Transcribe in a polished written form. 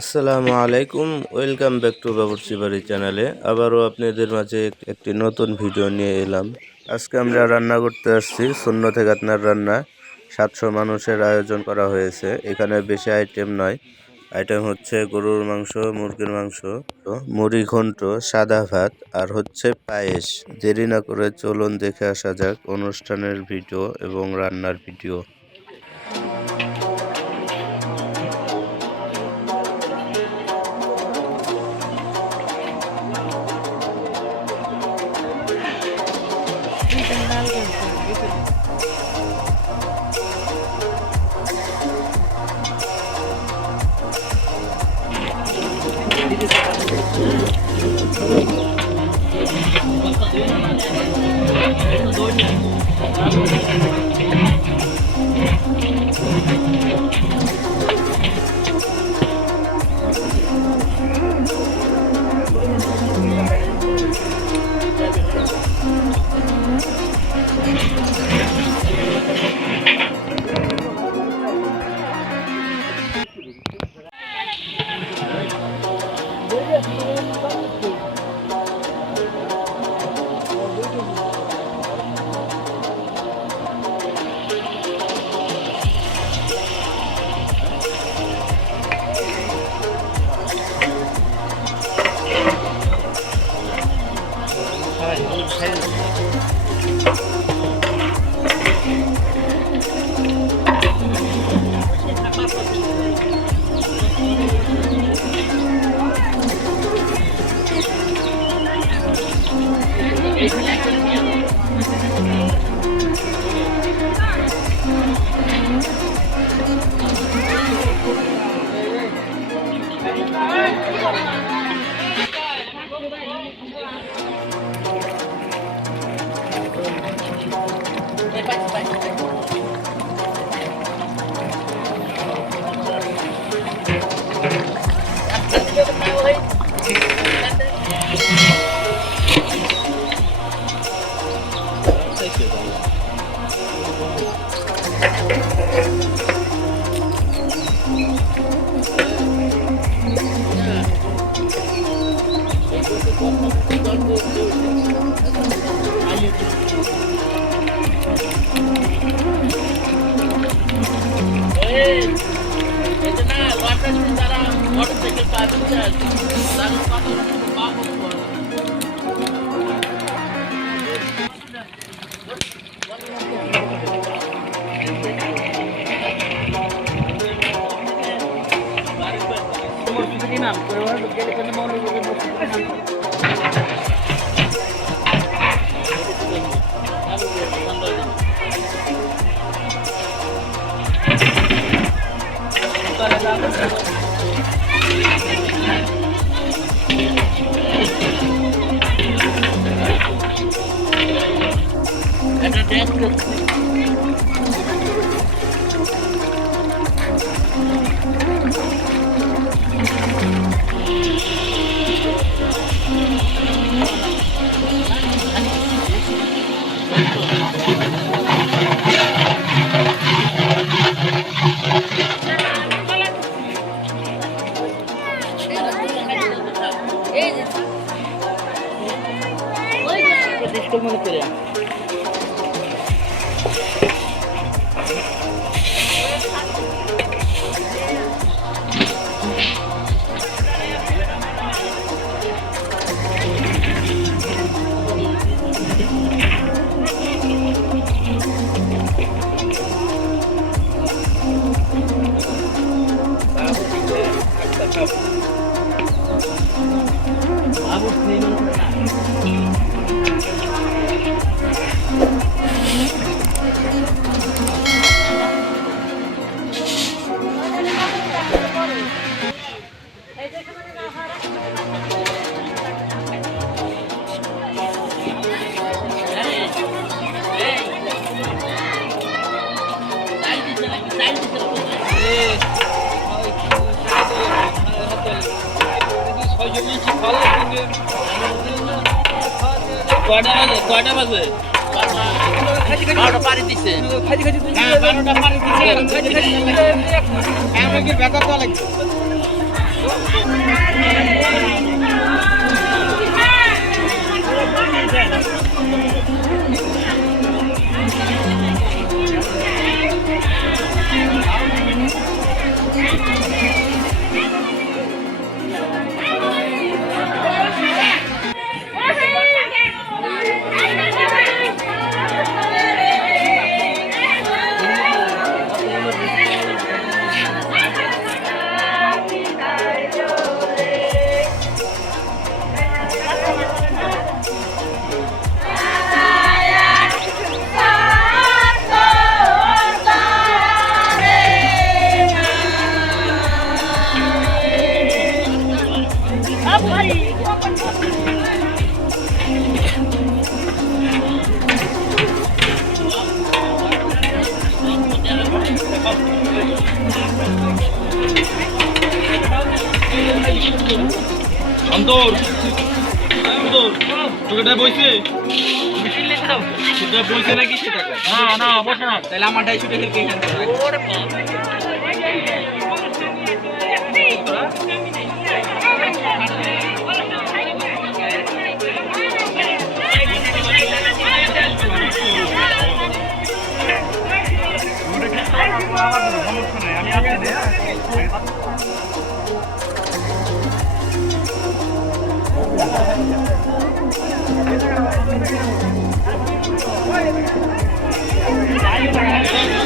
আসসালামু আলাইকুম, welcome back to বাবুর্চি বাড়ি চ্যানেলে। আবারও আপনাদের মাঝে একটি নতুন ভিডিও নিয়ে এলাম। আজকে আমরা রান্না করতে আসছি শূন্য থেকে আপনার রান্না। 700 মানুষের আয়োজন করা হয়েছে। এখানে বেশি আইটেম নয়, আইটেম হচ্ছে গরুর মাংস, মুরগির মাংস, মুড়ি ঘন্ট, সাদা ভাত আর হচ্ছে পায়েস। দেরি না করে চলুন দেখে আসা যাক অনুষ্ঠানের ভিডিও এবং রান্নার ভিডিও। মনে করে কয়টা বাজে? 12টা পানি দিচ্ছে। হ্যাঁ 12টা পানি দিচ্ছে। আমরা কি বেকার তো লাগবে। অন্তর অন্তর তোকে এটা বইছে সেটা বইছে নাকি সেটা না না বসে না তাহলে আমারটাই ছুটে খেলকে এখানে আমি